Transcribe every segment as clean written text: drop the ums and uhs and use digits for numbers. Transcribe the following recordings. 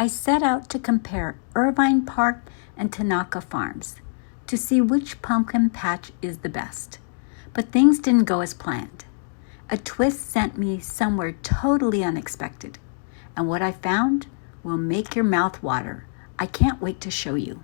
I set out to compare Irvine Park and Tanaka Farms to see which pumpkin patch is the best. But things didn't go as planned. A twist sent me somewhere totally unexpected, and what I found will make your mouth water. I can't wait to show you.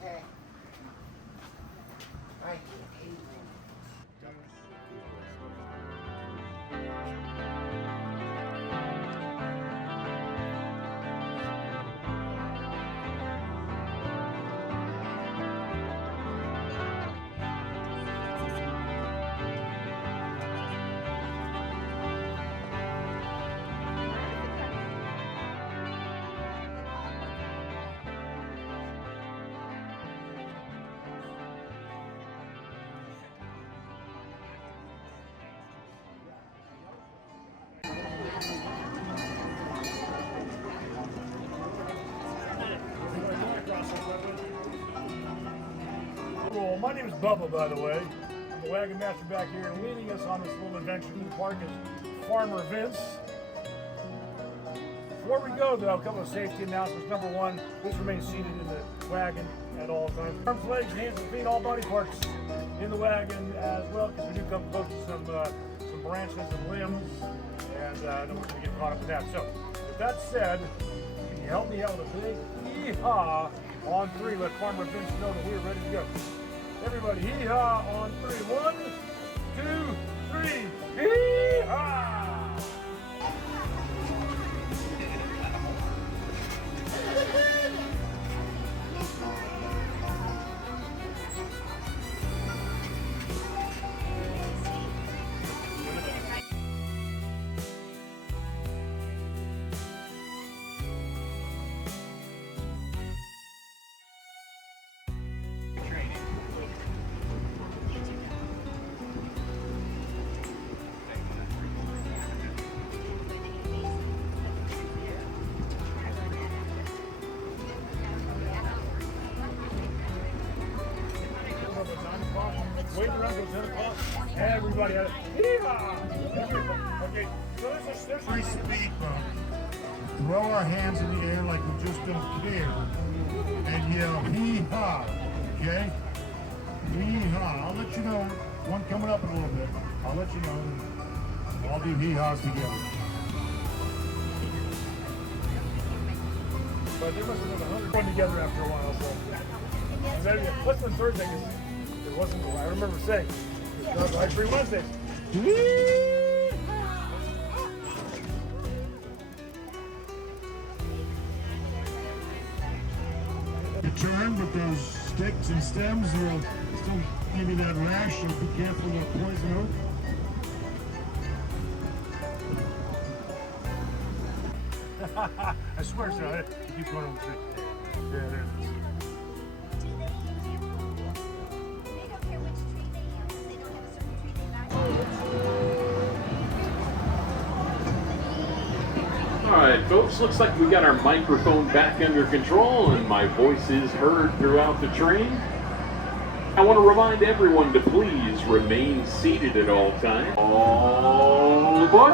Okay. Right. Well, my name is Bubba, by the way. I'm the wagon master back here, and leading us on this little adventure through the park is Farmer Vince. Before we go, though, a couple of safety announcements. Number one, please remain seated in the wagon at all times. Arms, legs, hands, and feet, all body parts in the wagon as well, because we do come close to some branches and limbs, and then we're going to get caught up in that. So, with that said, can you help me out with a big hee-haw on three? Let Farmer Vince know that we're ready to go. Everybody, hee-haw on three. 1, 2, 3, hee-haw! Wait around till 10 o'clock. Everybody, hee-haw! Okay, so there's Free speed bump. Throw our hands in the air like we just don't care. And yell, hee-haw. Okay? Hee-haw. I'll let you know. One coming up in a little bit. I'll let you know. I'll do hee-haws together. But there must have been 100 one together after a while. So. And then what's the third thing? It wasn't the I remember saying it was like free Wednesdays. You turn with those sticks and stems will still give you that rash, so be careful of poison oak. I swear, so you keep going on the tree. Yeah, there it is. Alright folks, looks like we got our microphone back under control and my voice is heard throughout the train. I want to remind everyone to please remain seated at all times. All aboard!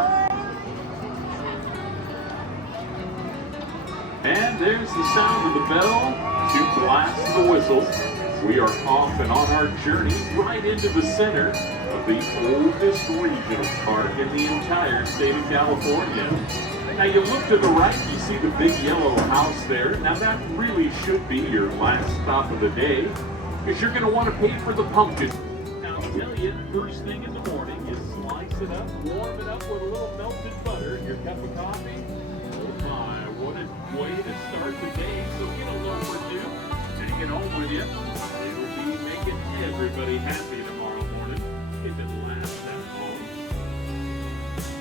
And there's the sound of the bell to blast the whistle. We are off and on our journey right into the center of the oldest regional park in the entire state of California. Now you look to the right, you see the big yellow house there. Now that really should be your last stop of the day, because you're going to want to pay for the pumpkin. Now I'll tell you, first thing in the morning, you slice it up, warm it up with a little melted butter, your cup of coffee. Oh my, what a way to start the day. So get a little overdue, take it home with you. It'll be making everybody happy tomorrow morning, if it lasts that long.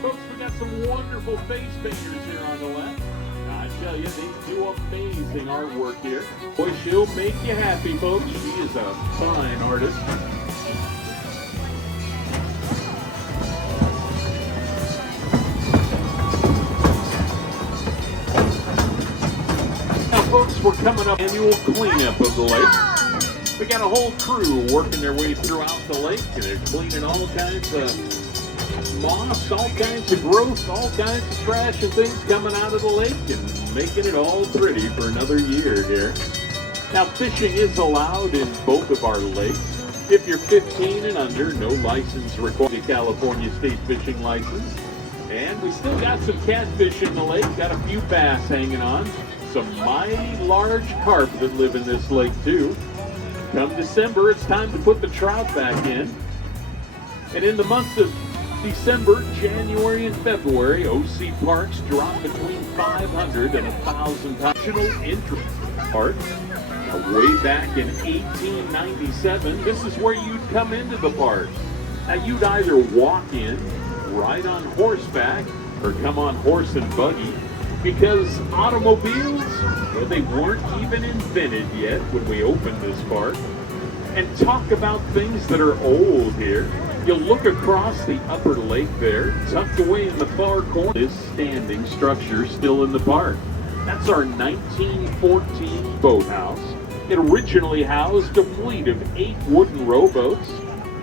Folks, we got some wonderful face painters here on the left. Now, I tell you, they do amazing artwork here. Boy, she'll make you happy, folks. She is a fine artist. Now, folks, we're coming up annual cleanup of the lake. We got a whole crew working their way throughout the lake, and they're cleaning all kinds of moss, all kinds of growth, all kinds of trash and things coming out of the lake and making it all pretty for another year here. Now fishing is allowed in both of our lakes. If you're 15 and under, no license required. California state fishing license. And we still got some catfish in the lake, got a few bass hanging on, some mighty large carp that live in this lake too. Come December, it's time to put the trout back in. And in the months of December, January, and February, OC parks drop between 500 and 1,000 national interest parks. Way back in 1897, this is where you'd come into the park. Now you'd either walk in, ride on horseback, or come on horse and buggy, because automobiles, well, they weren't even invented yet when we opened this park. And talk about things that are old here. You'll look across the upper lake there, tucked away in the far corner. This standing structure still in the park. That's our 1914 boathouse. It originally housed a fleet of 8 wooden rowboats.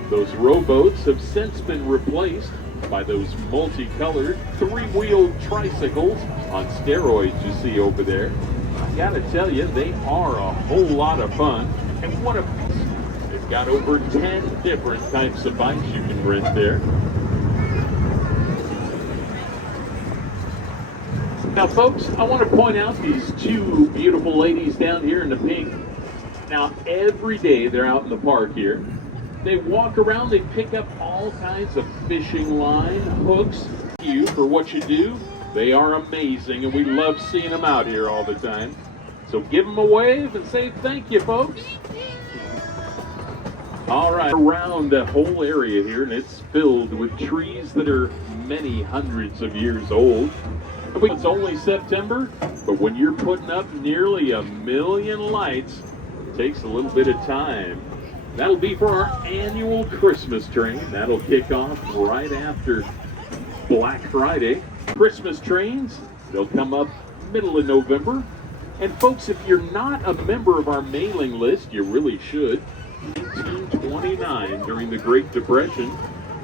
Those rowboats have since been replaced by those multicolored 3-wheeled tricycles on steroids you see over there. I gotta tell you, they are a whole lot of fun. And what a got over 10 different types of bikes you can rent there. Now folks, I want to point out these 2 beautiful ladies down here in the pink. Now every day they're out in the park here. They walk around, they pick up all kinds of fishing line, hooks. Thank you for what you do. They are amazing and we love seeing them out here all the time. So give them a wave and say thank you, folks. All right, around the whole area here, and it's filled with trees that are many hundreds of years old. It's only September, but when you're putting up nearly 1 million lights, it takes a little bit of time. That'll be for our annual Christmas train. That'll kick off right after Black Friday. Christmas trains, they'll come up middle of November. And folks, if you're not a member of our mailing list, you really should. 1929, during the Great Depression,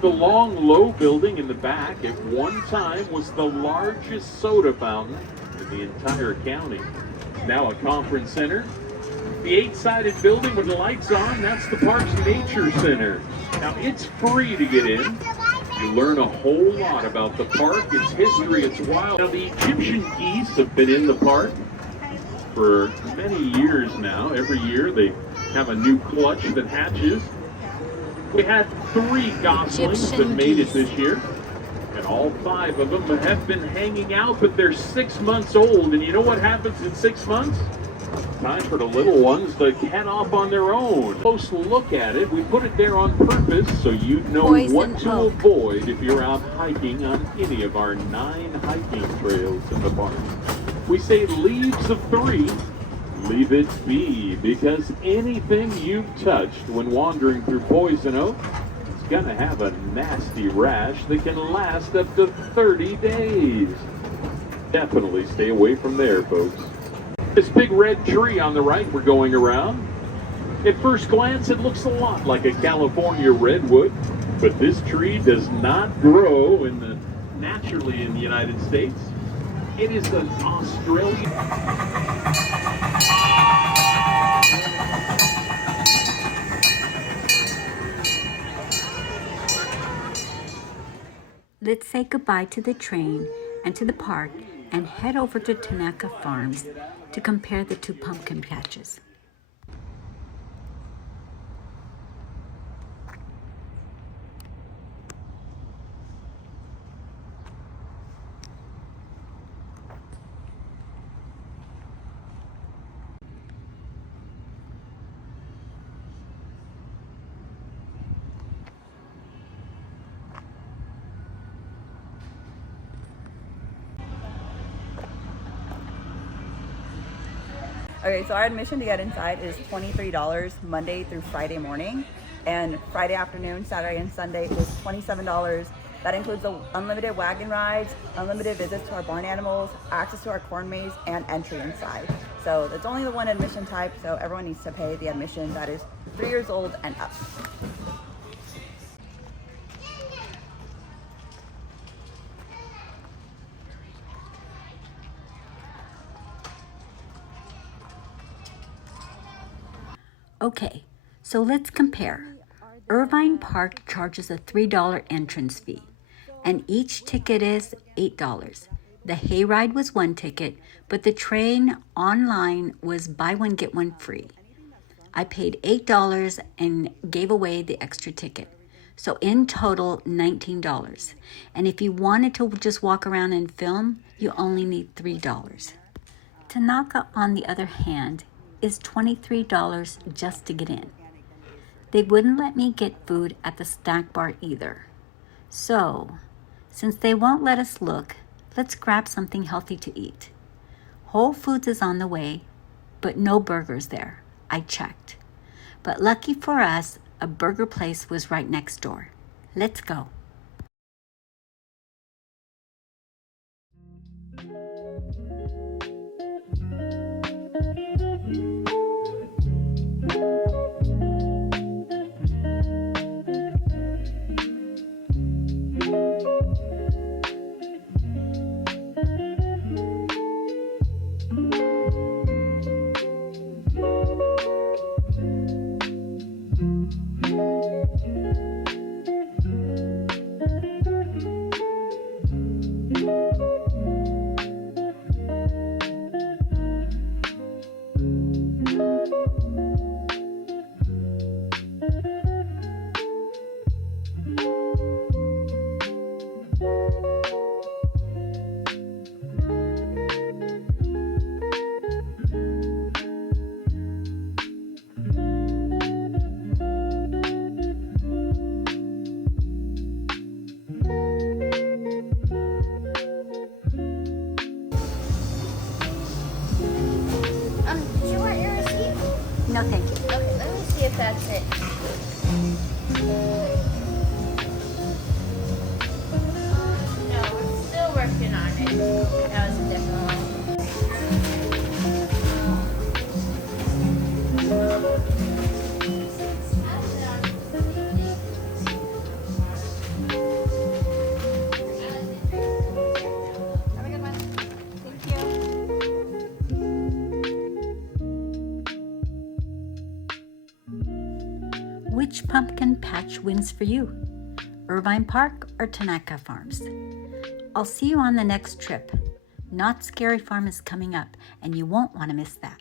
the long, low building in the back at one time was the largest soda fountain in the entire county. Now a conference center. The 8-sided building with the lights on, that's the park's Nature Center. Now it's free to get in. You learn a whole lot about the park, its history, its wild. Now the Egyptian geese have been in the park for many years now. Every year they have a new clutch that hatches. We had 3 goslings that made it this year, and all 5 of them have been hanging out, but they're 6 months old. And you know what happens in 6 months? Time for the little ones to head off on their own. Close look at it. We put it there on purpose so you'd know what to avoid if you're out hiking on any of our 9 hiking trails in the park. We say leaves of 3, leave it be, because anything you've touched when wandering through Poison Oak is gonna have a nasty rash that can last up to 30 days. Definitely stay away from there, folks. This big red tree on the right we're going around. At first glance, it looks a lot like a California redwood, but this tree does not grow naturally in the United States. It is an Australian. Let's say goodbye to the train and to the park and head over to Tanaka Farms to compare the 2 pumpkin patches. Okay, so our admission to get inside is $23 Monday through Friday morning, and Friday afternoon, Saturday and Sunday is $27. That includes the unlimited wagon rides, unlimited visits to our barn animals, access to our corn maze, and entry inside. So it's only the one admission type, so everyone needs to pay the admission that is 3 years old and up. Okay, so let's compare. Irvine Park charges a $3 entrance fee, and each ticket is $8. The hayride was 1 ticket, but the train online was buy one, get one free. I paid $8 and gave away the extra ticket. So in total, $19. And if you wanted to just walk around and film, you only need $3. Tanaka, on the other hand, is $23 just to get in. They wouldn't let me get food at the snack bar either. So, since they won't let us look, let's grab something healthy to eat. Whole Foods is on the way, but no burgers there. I checked. But lucky for us, a burger place was right next door. Let's go. Did you want your receipt? No, thank you. Okay, let me see if that's it. No, we're still working on it. That was a different one. Have a good one. Thank you. Which pumpkin patch wins for you? Irvine Park or Tanaka Farms? I'll see you on the next trip. Not Scary Farm is coming up, and you won't want to miss that.